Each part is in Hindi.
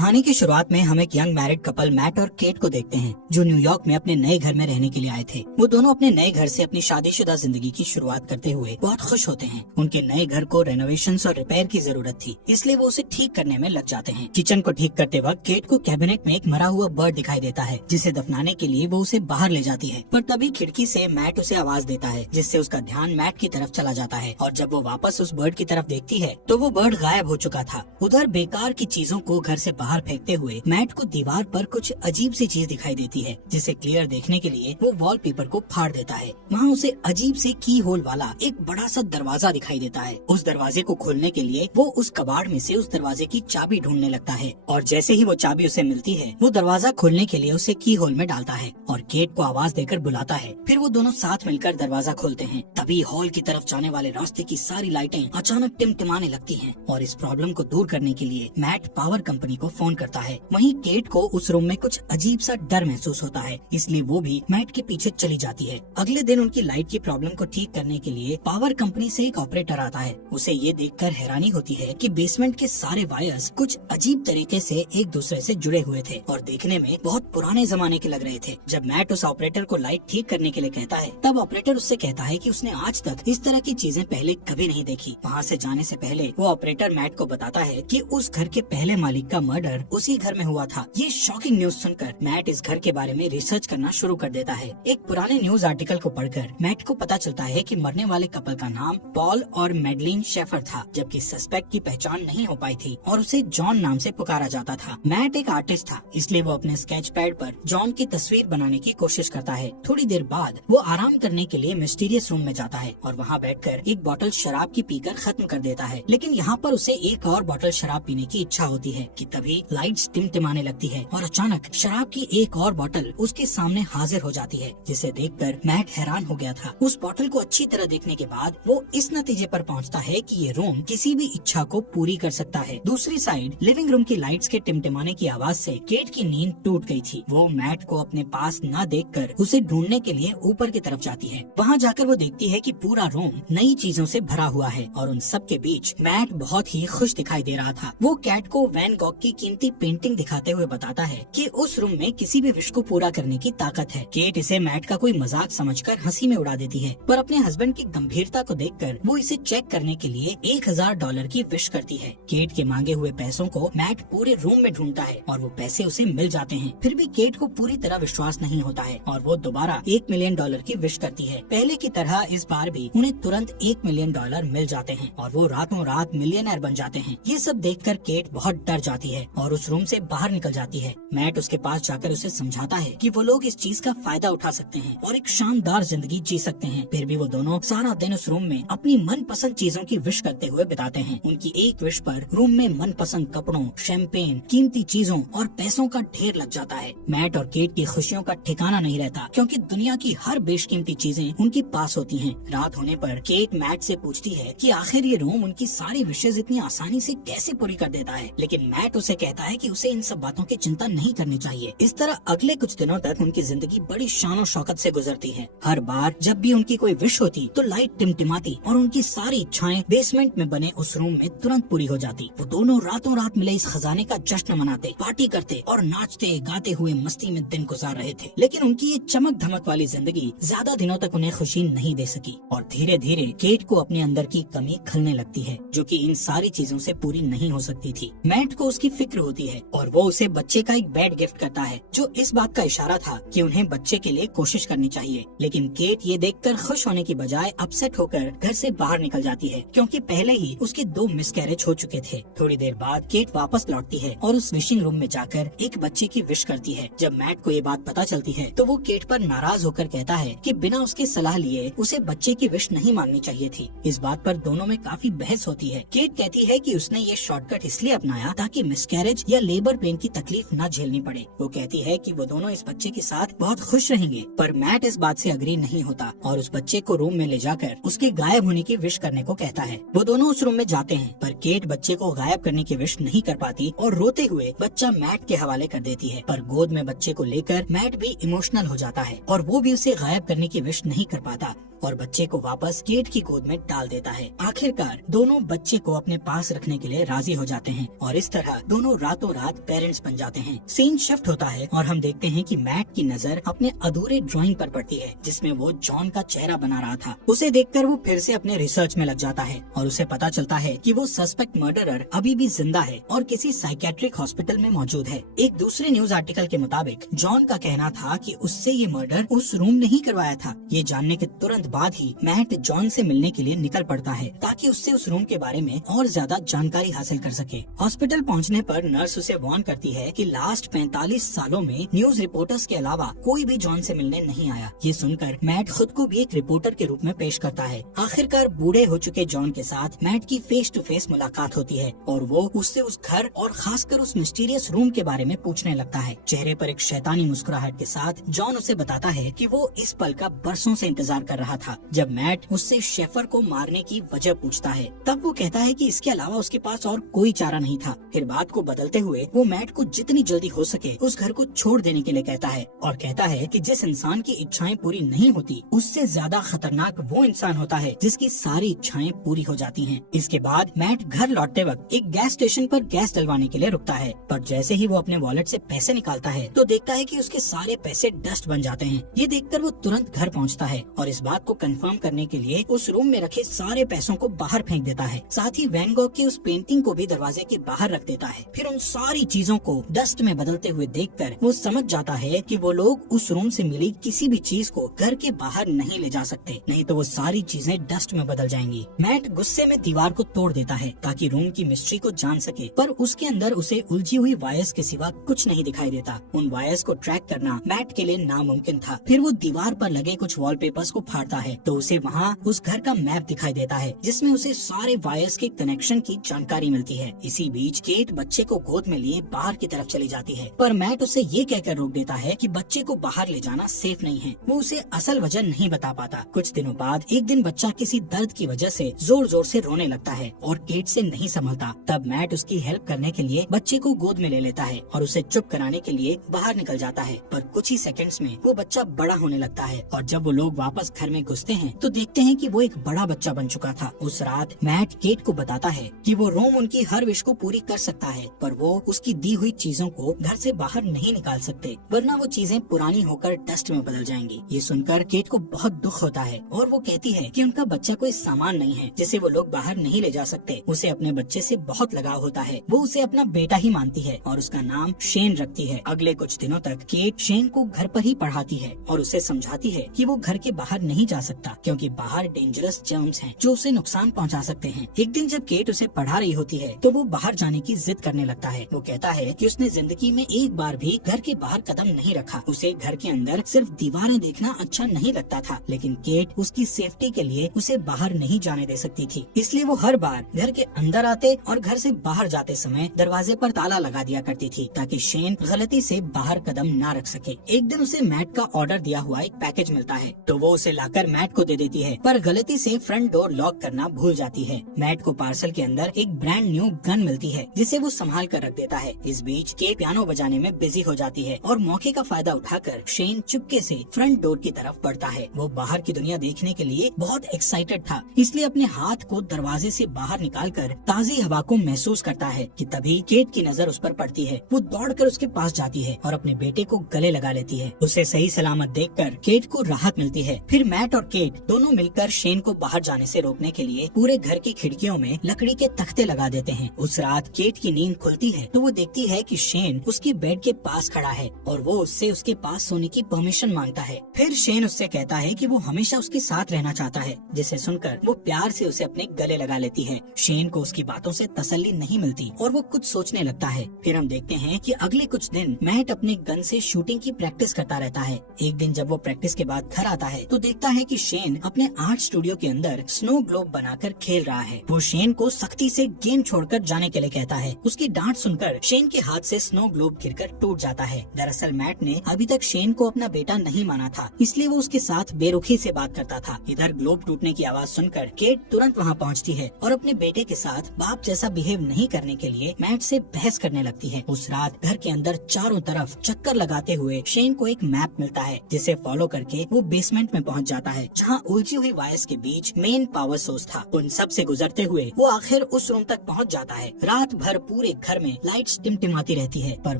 कहानी की शुरुआत में हम एक यंग मैरिड कपल मैट और केट को देखते हैं जो न्यूयॉर्क में अपने नए घर में रहने के लिए आए थे। वो दोनों अपने नए घर से अपनी शादीशुदा जिंदगी की शुरुआत करते हुए बहुत खुश होते हैं। उनके नए घर को रेनोवेशंस और रिपेयर की जरूरत थी, इसलिए वो उसे ठीक करने में लग जाते हैं। किचन को ठीक करते वक्त केट को कैबिनेट में एक मरा हुआ बर्ड दिखाई देता है, जिसे दफनाने के लिए वो उसे बाहर ले जाती है। पर तभी खिड़की से मैट उसे आवाज देता है, जिससे उसका ध्यान मैट की तरफ चला जाता है। और जब वो वापस उस बर्ड की तरफ देखती है तो वो बर्ड गायब हो चुका था। उधर बेकार की चीजों को घर से बाहर फेंकते हुए मैट को दीवार पर कुछ अजीब सी चीज दिखाई देती है, जिसे क्लियर देखने के लिए वो वॉलपेपर को फाड़ देता है। वहाँ उसे अजीब से की होल वाला एक बड़ा सा दरवाजा दिखाई देता है। उस दरवाजे को खोलने के लिए वो उस कबाड़ में से उस दरवाजे की चाबी ढूंढने लगता है, और जैसे ही वो चाबी उसे मिलती है वो दरवाजा खोलने के लिए उसे की होल में डालता है और केट को आवाज देकर बुलाता है। फिर वो दोनों साथ मिलकर दरवाजा खोलते हैं। तभी हॉल की तरफ जाने वाले रास्ते की सारी लाइटें अचानक टिमटिमाने लगती हैं, और इस प्रॉब्लम को दूर करने के लिए मैट पावर कंपनी को फोन करता है। वहीं केट को उस रूम में कुछ अजीब सा डर महसूस होता है, इसलिए वो भी मैट के पीछे चली जाती है। अगले दिन उनकी लाइट की प्रॉब्लम को ठीक करने के लिए पावर कंपनी से एक ऑपरेटर आता है। उसे ये देखकर हैरानी होती है कि बेसमेंट के सारे वायर्स कुछ अजीब तरीके से एक दूसरे से जुड़े हुए थे और देखने में बहुत पुराने जमाने के लग रहे थे। जब मैट उस ऑपरेटर को लाइट ठीक करने के लिए कहता है, तब ऑपरेटर उससे कहता है कि उसने आज तक इस तरह की चीजें पहले कभी नहीं देखी। वहाँ से जाने से पहले वो ऑपरेटर मैट को बताता है कि उस घर के पहले मालिक का मर्डर उसी घर में हुआ था। ये शॉकिंग न्यूज सुनकर मैट इस घर के बारे में रिसर्च करना शुरू कर देता है। एक पुराने न्यूज आर्टिकल को पढ़कर मैट को पता चलता है कि मरने वाले कपल का नाम पॉल और मैडलिन शेफर था, जबकि सस्पेक्ट की पहचान नहीं हो पाई थी और उसे जॉन नाम से पुकारा जाता था। मैट एक आर्टिस्ट था, इसलिए वो अपने स्केच पैड पर जॉन की तस्वीर बनाने की कोशिश करता है। थोड़ी देर बाद वो आराम करने के लिए मिस्टीरियस रूम में जाता है और वहाँ बैठकर एक बोतल शराब की पीकर खत्म कर देता है। लेकिन यहाँ पर उसे एक और बोतल शराब पीने की इच्छा होती है कि तभी लाइट्स टिमटिमाने लगती है और अचानक शराब की एक और बोतल उसके सामने हाजिर हो जाती है, जिसे देखकर मैट हैरान हो गया था। उस बोतल को अच्छी तरह देखने के बाद वो इस नतीजे पर पहुंचता है कि ये रूम किसी भी इच्छा को पूरी कर सकता है। दूसरी साइड लिविंग रूम की लाइट्स के टिमटिमाने की आवाज से केट की नींद टूट गई थी। वो मैट को अपने पास न देखकर उसे ढूंढने के लिए ऊपर की तरफ जाती है। वहाँ जाकर वो देखती है कि पूरा रूम नई चीजों से भरा हुआ है और उन सब के बीच मैट बहुत ही खुश दिखाई दे रहा था। वो कैट को वैन गॉग की कीमती पेंटिंग दिखाते हुए बताता है कि उस रूम में किसी भी विश को पूरा करने की ताकत है। केट इसे मैट का कोई मजाक समझकर हंसी में उड़ा देती है, पर अपने हस्बैंड की गंभीरता को देखकर वो इसे चेक करने के लिए $1000 की विश करती है। केट के मांगे हुए पैसों को मैट पूरे रूम में ढूंढता है और वो पैसे उसे मिल जाते हैं। फिर भी केट को पूरी तरह विश्वास नहीं होता है और वो दोबारा $1 मिलियन की विश करती है। पहले की तरह इस बार भी उन्हें तुरंत $1 मिलियन मिल जाते हैं और वो रातों रात मिलियनर बन जाते हैं। ये सब देखकर केट बहुत डर जाती है और उस रूम से बाहर निकल जाती है। मैट उसके पास जाकर उसे समझाता है कि वो लोग इस चीज का फायदा उठा सकते हैं और एक शानदार जिंदगी जी सकते हैं। फिर भी वो दोनों सारा दिन उस रूम में अपनी मनपसंद चीजों की विश करते हुए बिताते हैं। उनकी एक विश पर रूम में मनपसंद कपड़ों, शैंपेन, कीमती चीजों और पैसों का ढेर लग जाता है। मैट और केट की खुशियों का ठिकाना नहीं रहता, क्योंकि दुनिया की हर बेशकीमती चीजें उनके पास होती हैं। रात होने पर केट मैट से पूछती है कि आखिर ये रूम उनकी सारी विशेष इतनी आसानी से कैसे पूरी कर देता है, लेकिन मैट उसे कहता है कि उसे इन सब बातों की चिंता नहीं करनी चाहिए। इस तरह अगले कुछ दिनों तक उनकी जिंदगी बड़ी शान शौकत से गुजरती है। हर बार जब भी उनकी कोई विश होती तो लाइट टिमटिमाती और उनकी सारी इच्छाएं बेसमेंट में बने उस रूम में तुरंत पूरी हो जाती। वो दोनों रातों रात मिले इस खजाने का जश्न मनाते, पार्टी करते और नाचते गाते हुए मस्ती में दिन गुजार रहे थे। लेकिन उनकी ये चमक धमक वाली जिंदगी ज्यादा दिनों तक उन्हें खुशी नहीं दे सकी और धीरे धीरे केट को अपने अंदर की कमी खलने लगती है, जो कि इन सारी चीजों से पूरी नहीं हो सकती थी। मैट को उसकी फिक्र होती है और वो उसे बच्चे का एक बेड गिफ्ट करता है, जो इस बात का इशारा था कि उन्हें बच्चे के लिए कोशिश करनी चाहिए। लेकिन केट ये देखकर खुश होने की बजाय अपसेट होकर घर से बाहर निकल जाती है, क्योंकि पहले ही उसके 2 मिसकैरेज हो चुके थे। थोड़ी देर बाद केट वापस लौटती है और उस विशिंग रूम में जाकर एक बच्चे की विश करती है। जब मैट को ये बात पता चलती है तो वो केट पर नाराज होकर कहता है कि बिना उसकी सलाह लिए उसे बच्चे की विश नहीं मांगनी चाहिए थी। इस बात पर दोनों में काफी बहस होती है। केट कहती है कि उसने ये शॉर्टकट इसलिए अपनाया ताकि मिसकैरेज या लेबर पेन की तकलीफ न झेलनी पड़े। वो कहती है कि वो दोनों इस बच्चे के साथ बहुत खुश रहेंगे, पर मैट इस बात से अग्री नहीं होता और उस बच्चे को रूम में ले जाकर उसके गायब होने की विश करने को कहता है। वो दोनों उस रूम में जाते हैं, पर केट बच्चे को गायब करने की विश नहीं कर पाती और रोते हुए बच्चा मैट के हवाले कर देती है। पर गोद में बच्चे को लेकर मैट भी इमोशनल हो जाता है और वो भी उसे गायब करने की विश नहीं कर पाता। और बच्चे को वापस केट की गोद में डाल देता है। आखिरकार दोनों बच्चे को अपने पास रखने के लिए राजी हो जाते हैं और इस तरह दोनों रातों रात पेरेंट्स बन जाते हैं। सीन शिफ्ट होता है और हम देखते हैं कि मैट की नजर अपने अधूरे ड्राइंग पर पड़ती है जिसमें वो जॉन का चेहरा बना रहा था। उसे देखकर वो फिर से अपने रिसर्च में लग जाता है और उसे पता चलता है कि वो सस्पेक्ट मर्डरर अभी भी जिंदा है और किसी साइकेट्रिक हॉस्पिटल में मौजूद है। एक दूसरे न्यूज आर्टिकल के मुताबिक जॉन का कहना था कि उससे ये मर्डर उस रूम ने ही करवाया था। ये जानने के तुरंत बाद ही मैट जॉन से मिलने के लिए निकल पड़ता है ताकि उससे उस रूम के बारे में और ज्यादा जानकारी हासिल कर सके। हॉस्पिटल पहुंचने पर नर्स उसे वार्न करती है कि लास्ट 45 सालों में न्यूज रिपोर्टर्स के अलावा कोई भी जॉन से मिलने नहीं आया। ये सुनकर मैट खुद को भी एक रिपोर्टर के रूप में पेश करता है। आखिरकार बूढ़े हो चुके जॉन के साथ मैट की फेस टू फेस मुलाकात होती है और वो उससे उस घर और खासकर उस मिस्टीरियस रूम के बारे में पूछने लगता है। चेहरे पर एक शैतानी मुस्कुराहट के साथ जॉन उसे बताता है कि वो इस पल का बरसों से इंतजार कर रहा था जब मैट उससे शेफर को मारने की वजह पूछता है। तब वो कहता है कि इसके अलावा उसके पास और कोई चारा नहीं था। फिर बात को बदलते हुए वो मैट को जितनी जल्दी हो सके उस घर को छोड़ देने के लिए कहता है और कहता है कि जिस इंसान की इच्छाएं पूरी नहीं होती उससे ज्यादा खतरनाक वो इंसान होता है जिसकी सारी इच्छाएं पूरी हो जाती हैं। इसके बाद मैट घर लौटते वक्त एक गैस स्टेशन पर गैस डलवाने के लिए रुकता है, पर जैसे ही वो अपने वॉलेट से पैसे निकालता है तो देखता है कि उसके सारे पैसे डस्ट बन जाते हैं। ये देखकर वो तुरंत घर पहुंचता है और इस बात को कंफर्म करने के लिए उस रूम में रखे सारे पैसों को बाहर फेंक देता है। साथ ही वैन गॉग की उस पेंटिंग को भी दरवाजे के बाहर रख देता है। फिर उन सारी चीजों को डस्ट में बदलते हुए देखकर वो समझ जाता है कि वो लोग उस रूम से मिली किसी भी चीज को घर के बाहर नहीं ले जा सकते, नहीं तो वो सारी चीजें डस्ट में बदल जाएंगी। मैट गुस्से में दीवार को तोड़ देता है ताकि रूम की मिस्ट्री को जान सके, पर उसके अंदर उसे उलझी हुई वायर्स के सिवा कुछ नहीं दिखाई देता। उन वायर्स को ट्रैक करना मैट के लिए नामुमकिन था। फिर वो दीवार पर लगे कुछ वॉलपेपर्स को फाड़ता है तो उसे वहाँ उस घर का मैप दिखाई देता है जिसमें उसे सारे वायर्स के कनेक्शन की जानकारी मिलती है। इसी बीच केट बच्चे को गोद में लिए बाहर की तरफ चली जाती है, पर मैट उसे ये कहकर रोक देता है कि बच्चे को बाहर ले जाना सेफ नहीं है। वो उसे असल वजह नहीं बता पाता। कुछ दिनों बाद एक दिन बच्चा किसी दर्द की वजह से जोर जोर से रोने लगता है और केट से नहीं संभलता। तब मैट उसकी हेल्प करने के लिए बच्चे को गोद में ले लेता है और उसे चुप कराने के लिए बाहर निकल जाता है, पर कुछ ही सेकंड्स में वो बच्चा बड़ा होने लगता है और जब वो लोग वापस घर में घुसते हैं तो देखते हैं कि वो एक बड़ा बच्चा बन चुका था। उस रात मैट केट को बताता है कि वो रोम उनकी हर विश को पूरी कर सकता है, पर वो उसकी दी हुई चीजों को घर से बाहर नहीं निकाल सकते, वरना वो चीजें पुरानी होकर डस्ट में बदल जाएंगी। ये सुनकर केट को बहुत दुख होता है और वो कहती है कि उनका बच्चा कोई सामान नहीं है जिसे वो लोग बाहर नहीं ले जा सकते। उसे अपने बच्चे से बहुत लगाव होता है। वो उसे अपना बेटा ही मानती है और उसका नाम शेन रखती है। अगले कुछ दिनों तक केट शेन को घर पर ही पढ़ाती है और उसे समझाती है कि वो घर के बाहर नहीं जा सकता क्योंकि बाहर डेंजरस जर्म्स हैं जो उसे नुकसान पहुंचा सकते हैं। एक दिन जब केट उसे पढ़ा रही होती है तो वो बाहर जाने की जिद करने लगता है। वो कहता है कि उसने जिंदगी में एक बार भी घर के बाहर कदम नहीं रखा। उसे घर के अंदर सिर्फ दीवारें देखना अच्छा नहीं लगता था, लेकिन केट उसकी सेफ्टी के लिए उसे बाहर नहीं जाने दे सकती थी। इसलिए वो हर बार घर के अंदर आते और घर से बाहर जाते समय दरवाजे पर ताला लगा दिया करती थी ताकि शेन गलती से बाहर कदम ना रख सके। एक दिन उसे मैट का ऑर्डर दिया हुआ एक पैकेज मिलता है तो वो उसे लाकर मैट को दे देती है, पर गलती से फ्रंट डोर लॉक करना भूल जाती है। मैट को पार्सल के अंदर एक ब्रांड न्यू गन मिलती है जिसे वो संभाल कर रख देता है। इस बीच केट पियानो बजाने में बिजी हो जाती है और मौके का फायदा उठाकर शेन चुपके से फ्रंट डोर की तरफ बढ़ता है। वो बाहर की दुनिया देखने के लिए बहुत एक्साइटेड था, इसलिए अपने हाथ को दरवाजे से बाहर निकालकर ताजी हवा को महसूस करता है कि तभी केट की नजर उस पर पड़ती है। वो दौड़कर उसके पास जाती है और अपने बेटे को गले लगा लेती है। उसे सही सलामत देखकर केट को राहत मिलती है। फिर मैट और केट दोनों मिलकर शेन को बाहर जाने से रोकने के लिए पूरे घर की खिड़कियों में लकड़ी के तख्ते लगा देते हैं। उस रात केट की नींद खुलती है तो वो देखती है कि शेन उसकी बेड के पास खड़ा है और वो उससे उसके पास सोने की परमिशन मांगता है। फिर शेन उससे कहता है कि वो हमेशा उसके साथ रहना चाहता है, जिसे सुनकर वो प्यार से उसे अपने गले लगा लेती है। शेन को उसकी बातों से तसल्ली नहीं मिलती और वो कुछ सोचने लगता है। फिर हम देखते हैं कि अगले कुछ दिन मैट अपने गन से शूटिंग की प्रैक्टिस करता रहता है। एक दिन जब वो प्रैक्टिस के बाद घर आता है तो देखता है कि शेन अपने आर्ट स्टूडियो के अंदर स्नो ग्लोब बनाकर खेल रहा है। वो शेन को सख्ती से गेम छोड़कर जाने के लिए कहता है। उसकी डांट सुनकर शेन के हाथ से स्नो ग्लोब गिरकर टूट जाता है। दरअसल मैट ने अभी तक शेन को अपना बेटा नहीं माना था, इसलिए वो उसके साथ बेरुखी से बात करता था। इधर ग्लोब टूटने की आवाज सुनकर केट तुरंत वहाँ पहुँचती है और अपने बेटे के साथ बाप जैसा बिहेव नहीं करने के लिए मैट से बहस करने लगती है। उस रात घर के अंदर चारों तरफ चक्कर लगाते हुए शेन को एक मैप मिलता है जिसे फॉलो करके वो बेसमेंट में पहुँच जाता जाता है जहाँ उलझी हुई वायर्स के बीच मेन पावर सोर्स था। उन सब से गुजरते हुए वो आखिर उस रूम तक पहुँच जाता है। रात भर पूरे घर में लाइट्स टिमटिमाती रहती है, पर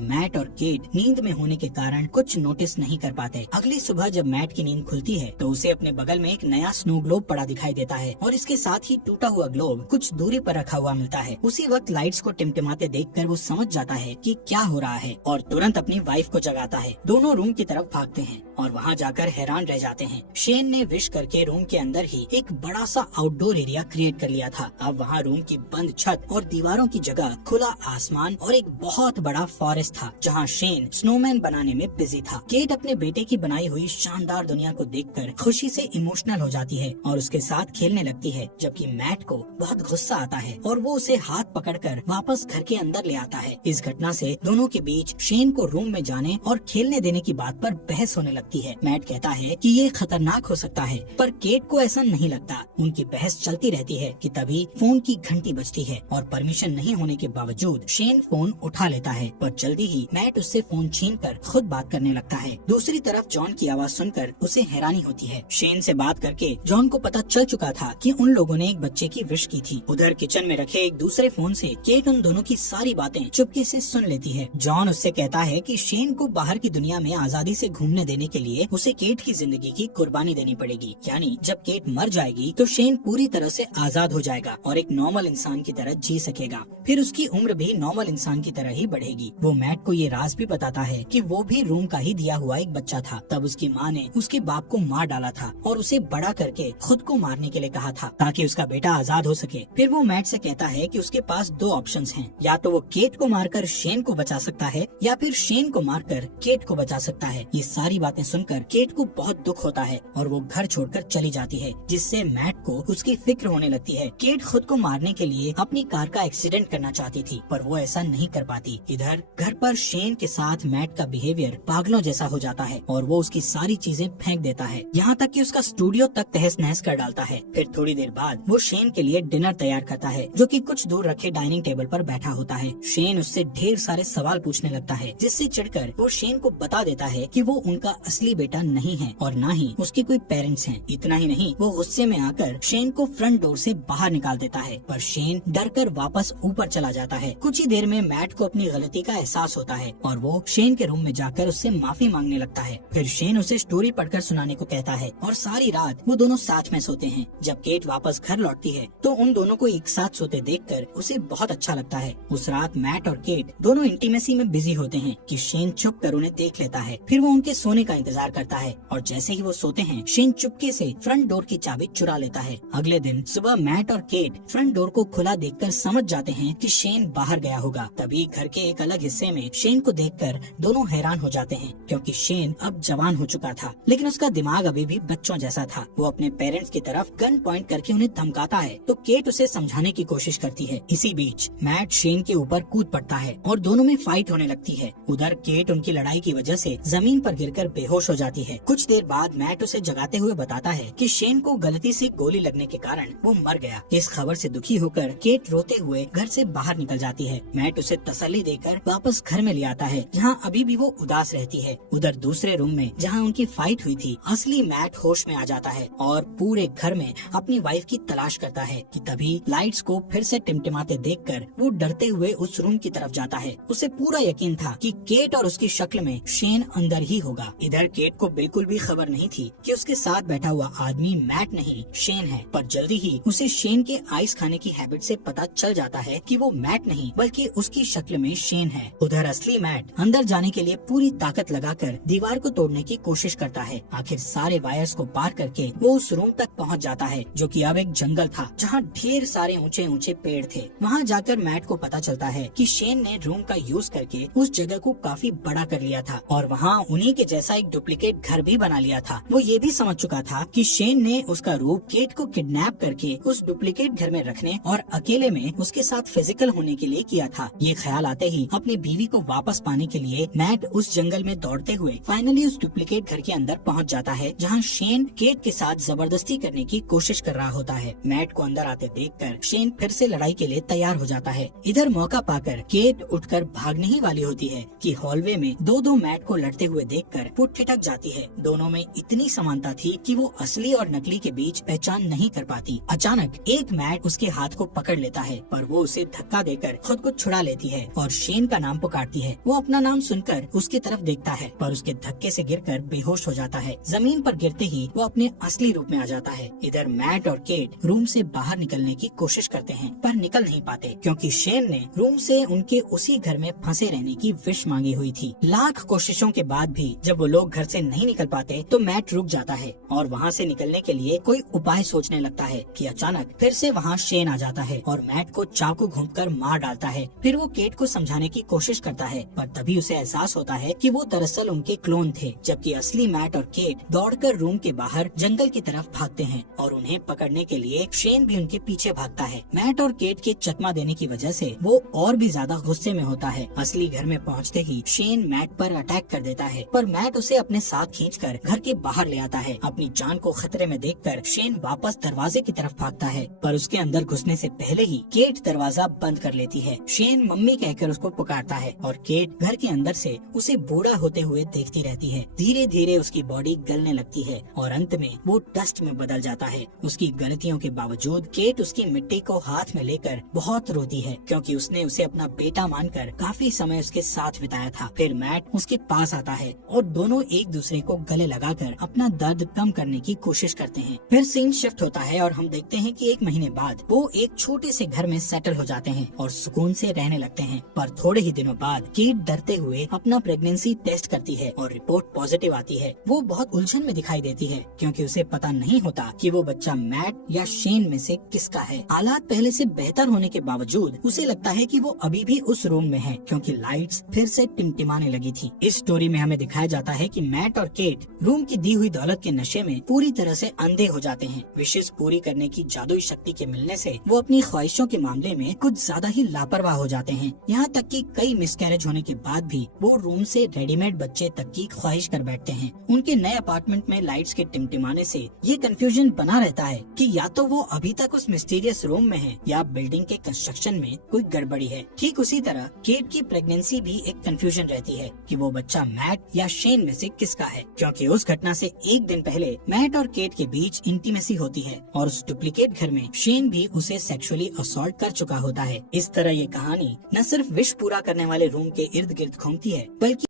मैट और केट नींद में होने के कारण कुछ नोटिस नहीं कर पाते। अगली सुबह जब मैट की नींद खुलती है तो उसे अपने बगल में एक नया स्नो ग्लोब पड़ा दिखाई देता है और इसके साथ ही टूटा हुआ ग्लोब कुछ दूरी पर रखा हुआ मिलता है। उसी वक्त लाइट्स को टिमटिमाते देखकर वो समझ जाता है कि क्या हो रहा है और तुरंत अपनी वाइफ को जगाता है। दोनों रूम की तरफ भागते हैं और वहाँ जाकर हैरान रह जाते हैं। शेन ने विश करके रूम के अंदर ही एक बड़ा सा आउटडोर एरिया क्रिएट कर लिया था। अब वहाँ रूम की बंद छत और दीवारों की जगह खुला आसमान और एक बहुत बड़ा फॉरेस्ट था जहाँ शेन स्नोमैन बनाने में बिजी था। केट अपने बेटे की बनाई हुई शानदार दुनिया को देखकर खुशी से इमोशनल हो जाती है और उसके साथ खेलने लगती है, जबकि मैट को बहुत गुस्सा आता है और वो उसे हाथ पकड़कर वापस घर के अंदर ले आता है। इस घटना से दोनों के बीच शेन को रूम में जाने और खेलने देने की बात पर बहस होने लगती है। मैट कहता है कि ये खतरनाक हो सकता है, पर केट को ऐसा नहीं लगता। उनकी बहस चलती रहती है कि तभी फोन की घंटी बजती है और परमिशन नहीं होने के बावजूद शेन फोन उठा लेता है, पर जल्दी ही मैट उससे फोन छीनकर खुद बात करने लगता है। दूसरी तरफ जॉन की आवाज सुनकर उसे हैरानी होती है। शेन से बात करके जॉन को पता चल चुका था कि उन लोगों ने एक बच्चे की विश की थी। उधर किचन में रखे एक दूसरे फोन से केट उन दोनों की सारी बातें चुपके से सुन लेती है। जॉन उससे कहता है कि शेन को बाहर की दुनिया में आजादी से घूमने देने के लिए उसे केट की जिंदगी की कुर्बानी देनी पड़ेगी, यानी जब केट मर जाएगी तो शेन पूरी तरह से आजाद हो जाएगा और एक नॉर्मल इंसान की तरह जी सकेगा। फिर उसकी उम्र भी नॉर्मल इंसान की तरह ही बढ़ेगी। वो मैट को ये राज भी बताता है कि वो भी रूम का ही दिया हुआ एक बच्चा था। तब उसकी माँ ने उसके बाप को मार डाला था और उसे बड़ा करके खुद को मारने के लिए कहा था ताकि उसका बेटा आजाद हो सके। फिर वो मैट से कहता है कि उसके पास दो ऑप्शंस हैं, या तो वो केट को मारकर शेन को बचा सकता है या फिर शेन को मारकर केट को बचा सकता है। ये सारी बातें सुनकर केट को बहुत दुख होता है और वो घर छोड़कर चली जाती है, जिससे मैट को उसकी फिक्र होने लगती है। केट खुद को मारने के लिए अपनी कार का एक्सीडेंट करना चाहती थी, पर वो ऐसा नहीं कर पाती। इधर घर पर शेन के साथ मैट का बिहेवियर पागलों जैसा हो जाता है और वो उसकी सारी चीजें फेंक देता है, यहाँ तक कि उसका स्टूडियो तक तहस नहस कर डालता है। फिर थोड़ी देर बाद वो शेन के लिए डिनर तैयार करता है, जो कि कुछ दूर रखे डाइनिंग टेबल पर बैठा होता है। शेन उससे ढेर सारे सवाल पूछने लगता है, जिससे चिढ़कर वो शेन को बता देता है कि वो उनका असली बेटा नहीं है और न ही उसके कोई पेरेंट्स हैं। इतना ही नहीं, वो गुस्से में आकर शेन को फ्रंट डोर से बाहर निकाल देता है, पर शेन डरकर वापस ऊपर चला जाता है। कुछ ही देर में मैट को अपनी गलती का एहसास होता है और वो शेन के रूम में जाकर उससे माफी मांगने लगता है। फिर शेन उसे स्टोरी पढ़कर सुनाने को कहता है और सारी रात वो दोनों साथ में सोते हैं। जब केट वापस घर लौटती है तो उन दोनों को एक साथ सोते देखकर उसे बहुत अच्छा लगता है। उस रात मैट और केट दोनों इंटीमेसी में बिजी होते हैं कि शेन छुप कर उन्हें देख लेता है। फिर वो उनके सोने का इंतजार करता है और जैसे ही वो सोते हैं शेन चुपके से फ्रंट डोर की चाबी चुरा लेता है। अगले दिन सुबह मैट और केट फ्रंट डोर को खुला देखकर समझ जाते हैं कि शेन बाहर गया होगा। तभी घर के एक अलग हिस्से में शेन को देखकर दोनों हैरान हो जाते हैं, क्योंकि शेन अब जवान हो चुका था, लेकिन उसका दिमाग अभी भी बच्चों जैसा था। वो अपने पेरेंट्स की तरफ गन पॉइंट करके उन्हें धमकाता है तो केट उसे समझाने की कोशिश करती है। इसी बीच मैट शेन के ऊपर कूद पड़ता है और दोनों में फाइट होने लगती है। उधर केट उनकी लड़ाई की वजह से जमीन पर गिरकर बेहोश हो जाती है। कुछ देर बाद मैट उसे जगाते हुए बताता है कि शेन को गलती से गोली लगने के कारण वो मर गया। इस खबर से दुखी होकर केट रोते हुए घर से बाहर निकल जाती है। मैट उसे तसल्ली देकर वापस घर में ले आता है, जहाँ अभी भी वो उदास रहती है। उधर दूसरे रूम में जहाँ उनकी फाइट हुई थी, असली मैट होश में आ जाता है और पूरे घर में अपनी वाइफ की तलाश करता है कि तभी लाइट्स को फिर से टिमटिमाते देखकर वो डरते हुए उस रूम की तरफ जाता है। उसे पूरा यकीन था कि केट और उसकी शक्ल में शेन अंदर ही होगा। इधर केट को बिल्कुल भी खबर नहीं थी कि उसके साथ बैठा हुआ आदमी मैट नहीं शेन है, पर जल्दी ही उसे शेन के आइस खाने की हैबिट से पता चल जाता है कि वो मैट नहीं बल्कि उसकी शक्ल में शेन है। उधर असली मैट अंदर जाने के लिए पूरी ताकत लगाकर दीवार को तोड़ने की कोशिश करता है। आखिर सारे वायर्स को पार करके वो उस रूम तक पहुंच जाता है, जो कि अब एक जंगल था जहां ढेर सारे ऊंचे ऊंचे पेड़ थे। वहां जाकर मैट को पता चलता है कि शेन ने रूम का यूज करके उस जगह को काफी बड़ा कर लिया था और वहाँ उन्हीं के जैसा एक डुप्लीकेट घर भी बना लिया था। वो ये भी समझ चुका था कि शेन ने उसका रूप केट को किडनैप करके उस डुप्लीकेट घर में रखने और अकेले में उसके साथ फिजिकल होने के लिए किया था। ये ख्याल आते ही अपनी बीवी को वापस पाने के लिए मैट उस जंगल में दौड़ते हुए फाइनली उस डुप्लीकेट घर के अंदर पहुंच जाता है, जहां शेन केट के साथ जबरदस्ती करने की कोशिश कर रहा होता है। मैट को अंदर आते देखकर शेन फिर से लड़ाई के लिए तैयार हो जाता है। इधर मौका पाकर केट उठकर भागने ही वाली होती है कि हॉलवे में दो मैट को लड़ते हुए देखकर वो ठिठक जाती है। दोनों में इतनी समानता थी कि वो असली और नकली के बीच पहचान नहीं कर पाती। अचानक एक मैट उसके हाथ को पकड़ लेता है, पर वो उसे धक्का देकर खुद को छुड़ा लेती है और शेन का नाम पुकारती है। वो अपना नाम सुनकर उसकी तरफ देखता है, पर उसके धक्के से गिरकर बेहोश हो जाता है। जमीन पर गिरते ही वो अपने असली रूप में आ जाता है। इधर मैट और केट रूम से बाहर निकलने की कोशिश करते हैं, पर निकल नहीं पाते क्योंकि शेन ने रूम से उनके उसी घर में फंसे रहने की विश मांगी हुई थी। लाख कोशिशों के बाद भी जब वो लोग घर से नहीं निकल पाते तो मैट रुक जाता है और वहाँ से निकलने के लिए कोई उपाय सोचने लगता है कि अचानक फिर से वहाँ शेन आ जाता है और मैट को चाकू घोंपकर मार डालता है। फिर वो केट को समझाने की कोशिश करता है, पर तभी उसे एहसास होता है कि वो दरअसल उनके क्लोन थे, जबकि असली मैट और केट दौड़कर रूम के बाहर जंगल की तरफ भागते हैं और उन्हें पकड़ने के लिए शेन भी उनके पीछे भागता है। मैट और केट के चकमा देने की वजह से वो और भी ज्यादा गुस्से में होता है। असली घर में पहुँचते ही शेन मैट पर अटैक कर देता है, पर मैट उसे अपने साथ खींचकर घर के बाहर ले आता है। अपनी जान को खतरे में देखकर शेन वापस दरवाजे की तरफ भागता है, पर उसके अंदर घुसने से पहले ही केट दरवाजा बंद कर लेती है। शेन मम्मी कहकर उसको पुकारता है और केट घर के अंदर से उसे बूढ़ा होते हुए देखती रहती है। धीरे धीरे उसकी बॉडी गलने लगती है और अंत में वो डस्ट में बदल जाता है। उसकी गलतियों के बावजूद केट उसकी मिट्टी को हाथ में लेकर बहुत रोती है, क्योंकि उसने उसे अपना बेटा मानकर काफी समय उसके साथ बिताया था। फिर मैट उसके पास आता है और दोनों एक दूसरे को गले लगाकर अपना दर्द कम करने की कोशिश करते हैं। फिर सीन शिफ्ट होता है और हम देखते हैं कि 1 महीने बाद वो एक छोटे से घर में सेटल हो जाते हैं और सुकून से रहने लगते हैं। पर थोड़े ही दिनों बाद केट डरते हुए अपना प्रेगनेंसी टेस्ट करती है और रिपोर्ट पॉजिटिव आती है। वो बहुत उलझन में दिखाई देती है, क्योंकि उसे पता नहीं होता कि वो बच्चा मैट या शेन में से किसका है। हालात पहले से बेहतर होने के बावजूद उसे लगता है कि वो अभी भी उस रूम में है, क्योंकि लाइट्स फिर से टिमटिमाने लगी थी। इस स्टोरी में हमें दिखाया जाता है कि मैट और केट रूम की दी हुई दौलत के नशे में पूरी तरह से अंधे हो जाते हैं। विशेष पूरी करने की जादुई शक्ति के मिलने से वो अपनी ख्वाहिशों के मामले में कुछ ज्यादा ही लापरवाह हो जाते हैं। यहाँ तक कि कई मिसकैरेज होने के बाद भी वो रूम से रेडीमेड बच्चे तक की ख्वाहिश कर बैठते हैं। उनके नए अपार्टमेंट में लाइट्स के टिमटिमाने से ये कंफ्यूजन बना रहता है कि या तो वो अभी तक उस मिस्टीरियस रूम में है या बिल्डिंग के कंस्ट्रक्शन में कोई गड़बड़ी है। ठीक उसी तरह केट की प्रेगनेंसी भी एक कंफ्यूजन रहती है कि वो बच्चा मैट या शेन में से किसका है, क्योंकि उस घटना से 1 दिन पहले मैट और केट के बीच इंटीमेसी होती है और उस डुप्लीकेट घर में शेन भी उसे सेक्सुअली असॉल्ट कर चुका होता है। इस तरह ये कहानी न सिर्फ विश पूरा करने वाले रूम के इर्द गिर्द घूमती है, बल्कि